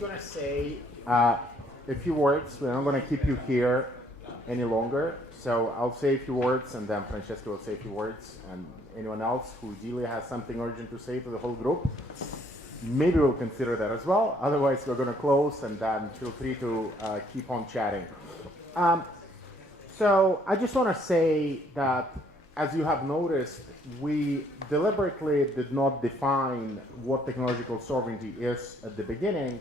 going to say a few words. We're not going to keep you here any longer. So I'll say a few words, and then Francesca will say a few words, and anyone else who ideally has something urgent to say to the whole group, maybe we'll consider that as well. Otherwise, we're going to close, and then feel free to keep on chatting. So I just want to say that, as you have noticed, we deliberately did not define what technological sovereignty is at the beginning,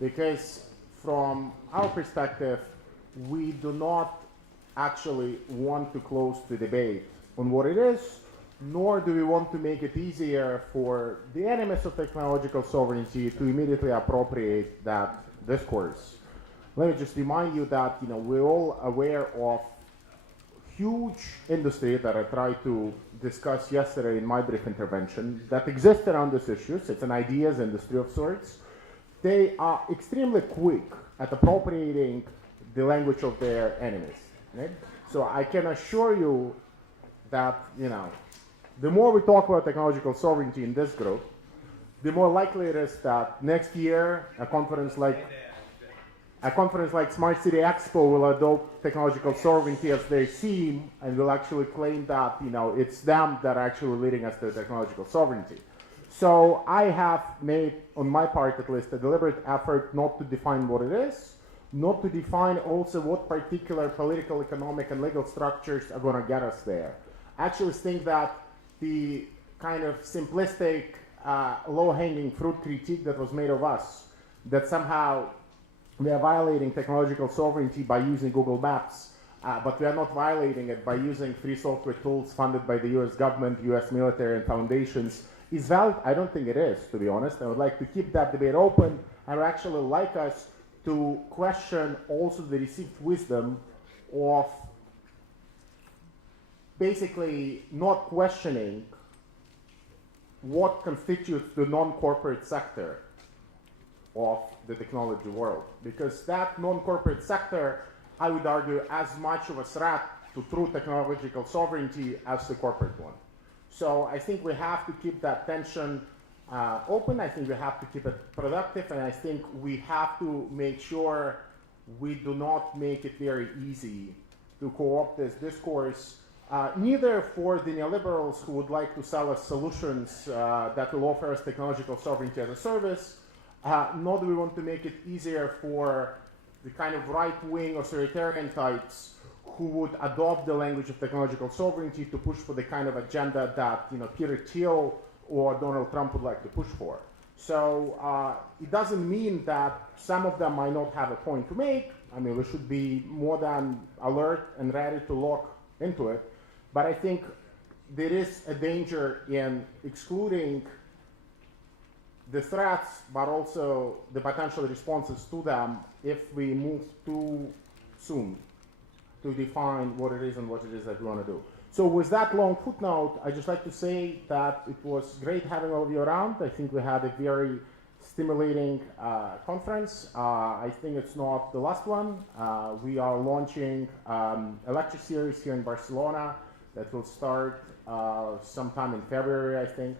because from our perspective, we do not actually want to close the debate on what it is, nor do we want to make it easier for the enemies of technological sovereignty to immediately appropriate that discourse. Let me just remind you that we're all aware of huge industry that I tried to discuss yesterday in my brief intervention that exists around these issues. It's an ideas industry of sorts. They are extremely quick at appropriating the language of their enemies. Right? So I can assure you that the more we talk about technological sovereignty in this group, the more likely it is that next year a conference like Smart City Expo will adopt technological sovereignty as their theme and will actually claim that it's them that are actually leading us to technological sovereignty. So I have made, on my part at least, a deliberate effort not to define what it is, not to define also what particular political, economic, and legal structures are going to get us there. I actually think that the kind of simplistic, low-hanging fruit critique that was made of us, that somehow we are violating technological sovereignty by using Google Maps, but we are not violating it by using free software tools funded by the US government, US military, and foundations, is valid. I don't think it is, to be honest. I would like to keep that debate open. I would actually like us to question also the received wisdom of basically not questioning what constitutes the non-corporate sector of the technology world. Because that non-corporate sector, I would argue, as much of a threat to true technological sovereignty as the corporate one. So I think we have to keep that tension open. I think we have to keep it productive, and I think we have to make sure we do not make it very easy to co-opt this discourse, neither for the neoliberals who would like to sell us solutions that will offer us technological sovereignty as a service, nor do we want to make it easier for the kind of right-wing authoritarian types who would adopt the language of technological sovereignty to push for the kind of agenda that Peter Thiel or Donald Trump would like to push for. So it doesn't mean that some of them might not have a point to make. I mean, we should be more than alert and ready to look into it. But I think there is a danger in excluding the threats, but also the potential responses to them if we move too soon to define what it is and what it is that we want to do. So with that long footnote, I'd just like to say that it was great having all of you around. I think we had a very stimulating conference. I think it's not the last one. We are launching a lecture series here in Barcelona that will start sometime in February, I think,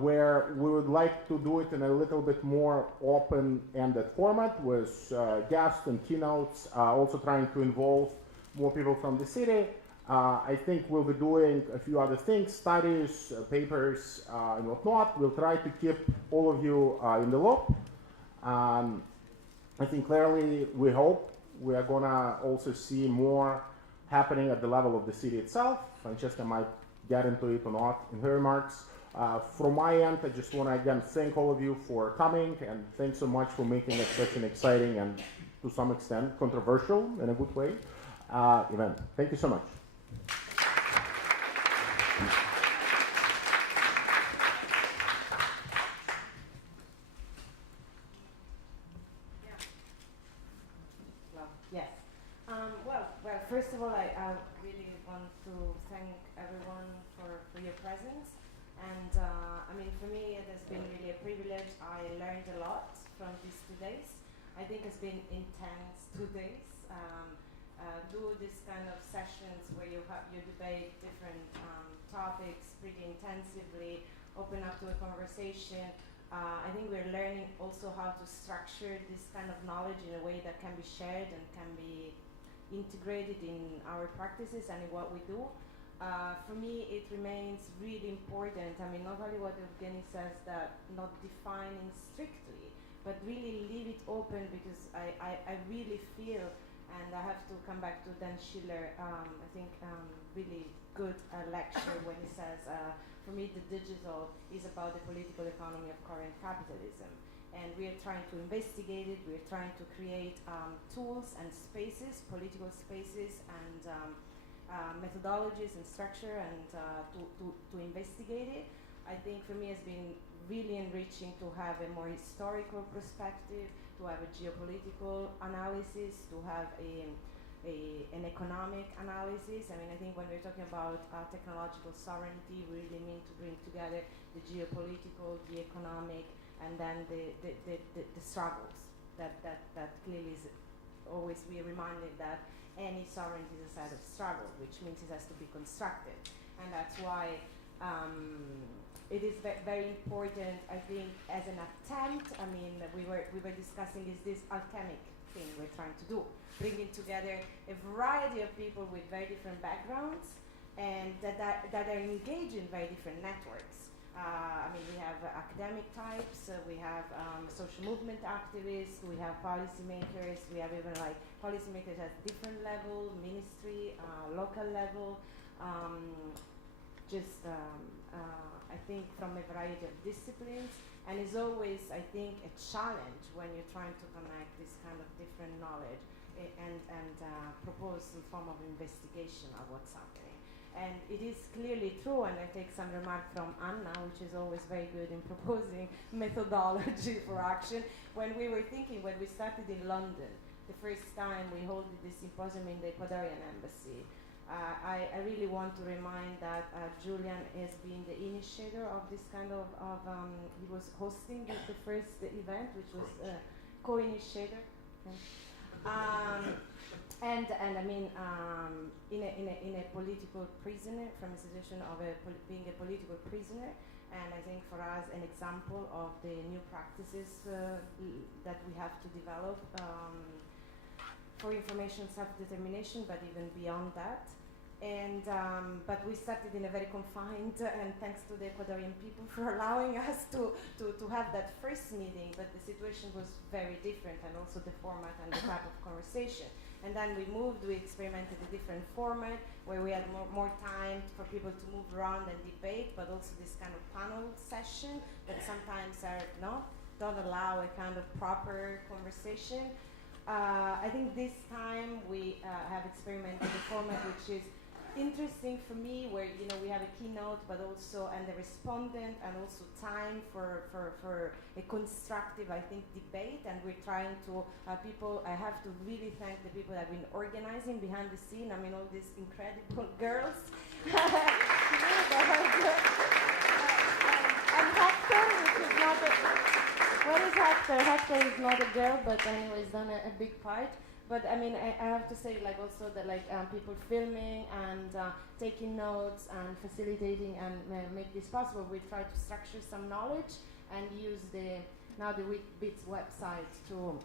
where we would like to do it in a little bit more open-ended format with guests and keynotes, also trying to involve more people from the city. I think we'll be doing a few other things, studies, papers, and whatnot. We'll try to keep all of you in the loop. I think clearly we hope we are going to also see more happening at the level of the city itself. Francesca might get into it or not in her remarks. From my end, I just want to again thank all of you for coming, and thanks so much for making it such an exciting and to some extent controversial in a good way event. Thank you so much. Yes. Well, first of all, I really want to thank everyone for your presence. And I mean, for me, it has been really a privilege. I learned a lot from these 2 days. I think it's been intense 2 days. Do this kind of sessions where you debate different topics pretty intensively, open up to a conversation. I think we're learning also how to structure this kind of knowledge in a way that can be shared and can be integrated in our practices and in what we do. For me, it remains really important. I mean, not only what Evgeny says, that not defining strictly, but really leave it open, because I really feel, and I have to come back to Dan Schiller, I think really good lecture when he says, for me the digital is about the political economy of current capitalism. And we are trying to investigate it, we are trying to create tools and spaces, political spaces, and methodologies and structure, and to investigate it. I think for me it's been really enriching to have a more historical perspective, to have a geopolitical analysis, to have an economic analysis. I mean, I think when we're talking about technological sovereignty, we really mean to bring together the geopolitical, the economic, and then the struggles. That clearly is always, we are reminded that any sovereignty is a set of struggle, which means it has to be constructed. And that's why it is very important, I think, as an attempt. I mean, we were discussing, is this alchemic thing we're trying to do, bringing together a variety of people with very different backgrounds, and that are engaged in very different networks. I mean, we have academic types, we have social movement activists, we have policymakers, we have even like policymakers at different level, ministry, local level, I think from a variety of disciplines. And it's always, I think, a challenge when you're trying to connect this kind of different knowledge and propose some form of investigation of what's happening. And it is clearly true, and I take some remark from Anna, which is always very good in proposing methodology for action. When we were thinking, when we started in London, the first time we held this symposium in the Ecuadorian embassy, I really want to remind that Julian has been the initiator of this kind of he was hosting the first event, which was co-initiator. Okay. And I mean, in a political prisoner, from a situation of being a political prisoner, and I think for us an example of the new practices that we have to develop for information self-determination, but even beyond that. And but we started in a very confined, and thanks to the Ecuadorian people for allowing us to have that first meeting, but the situation was very different, and also the format and the type of conversation. And then we moved, we experimented a different format where we had more time for people to move around and debate, but also this kind of panel session that sometimes don't allow a kind of proper conversation. I think this time we have experimented a format which is interesting for me, where we have a keynote, but also and the respondent, and also time for a constructive, I think, debate. And we're trying to people. I have to really thank the people that have been organizing behind the scene. I mean, all these incredible girls. And Hector, which is not a. What is Hector? Hector is not a girl, but anyway, he's done a big part. But I mean, I have to say, like, also that people filming and taking notes and facilitating and make this possible. We try to structure some knowledge and use the WeBits website to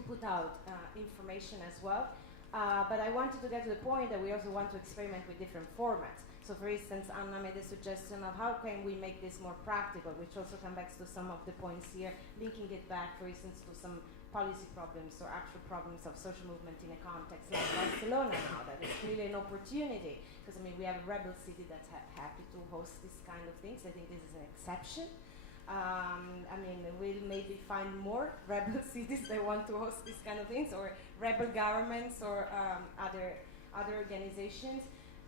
put out information as well. But I wanted to get to the point that we also want to experiment with different formats. So for instance, Anna made a suggestion of how can we make this more practical, which also comes back to some of the points here, linking it back, for instance, to some policy problems or actual problems of social movement in a context like Barcelona now. That is clearly an opportunity, because I mean, we have a rebel city that's happy to host this kind of things. I think this is an exception. I mean, we'll maybe find more rebel cities that want to host these kind of things, or rebel governments, or other organizations.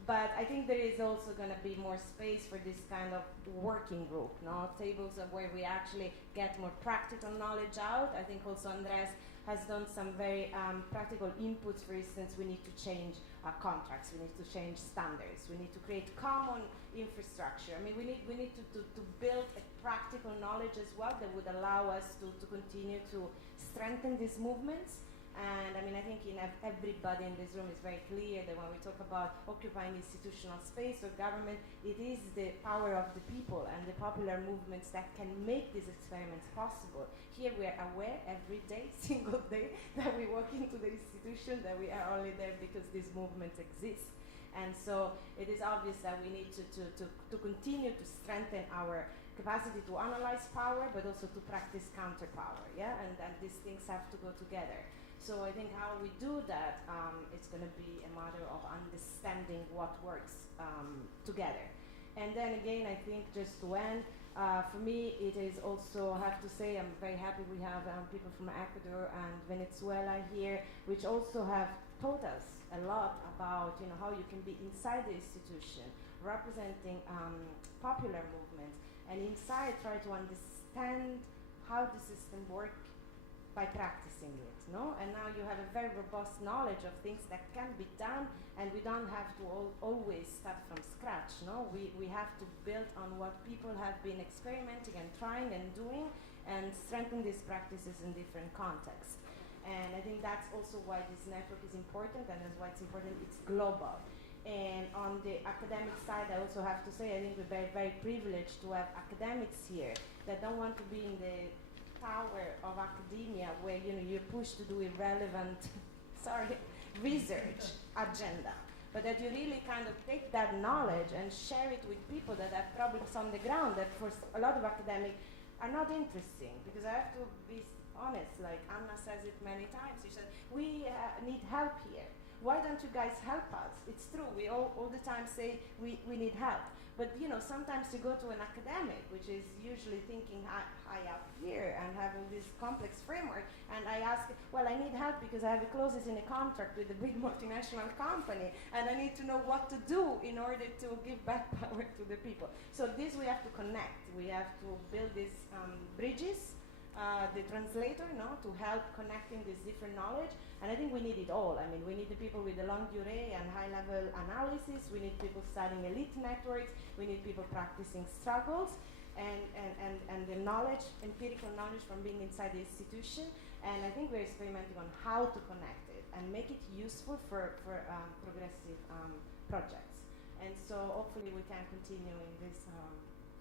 But I think there is also going to be more space for this kind of working group, tables of where we actually get more practical knowledge out. I think also Andres has done some very practical inputs. For instance, we need to change contracts, we need to change standards, we need to create common infrastructure. I mean, we need to build a practical knowledge as well that would allow us to continue to strengthen these movements. And I mean, I think everybody in this room is very clear that when we talk about occupying institutional space or government, it is the power of the people and the popular movements that can make these experiments possible. Here we are aware every day, single day, that we walk into the institution, that we are only there because this movement exists. And so it is obvious that we need to continue to strengthen our capacity to analyze power, but also to practice counterpower, yeah? And these things have to go together. So I think how we do that, it's going to be a matter of understanding what works together. And then again, I think just to end, for me, it is also, I have to say, I'm very happy we have people from Ecuador and Venezuela here, which also have taught us a lot about, you know, how you can be inside the institution, representing popular movements, and inside try to understand how the system works by practicing it, no? And now you have a very robust knowledge of things that can be done, and we don't have to always start from scratch, no? We have to build on what people have been experimenting and trying and doing, and strengthen these practices in different contexts. And I think that's also why this network is important, and that's why it's important it's global. And on the academic side, I also have to say, I think we're very, very privileged to have academics here that don't want to be in the tower of academia where, you know, you're pushed to do irrelevant research agenda, but that you really kind of take that knowledge and share it with people that have problems on the ground that for a lot of academics are not interesting. Because I have to be honest, like Anna says it many times, she said, we need help here. Why don't you guys help us? It's true, we all the time say we need help. But you know, sometimes you go to an academic, which is usually thinking high up here and having this complex framework, and I ask, well, I need help because I have a clauses in a contract with a big multinational company, and I need to know what to do in order to give back power to the people. So this we have to connect. We have to build these bridges, the translator, no, to help connecting this different knowledge. And I think we need it all. I mean, we need the people with the longue durée and high-level analysis. We need people studying elite networks. We need people practicing struggles and the knowledge, empirical knowledge from being inside the institution. And I think we're experimenting on how to connect it and make it useful for progressive projects. And so hopefully we can continue in this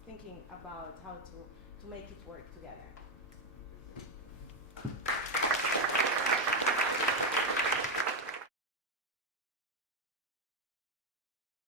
thinking about how to make it work together.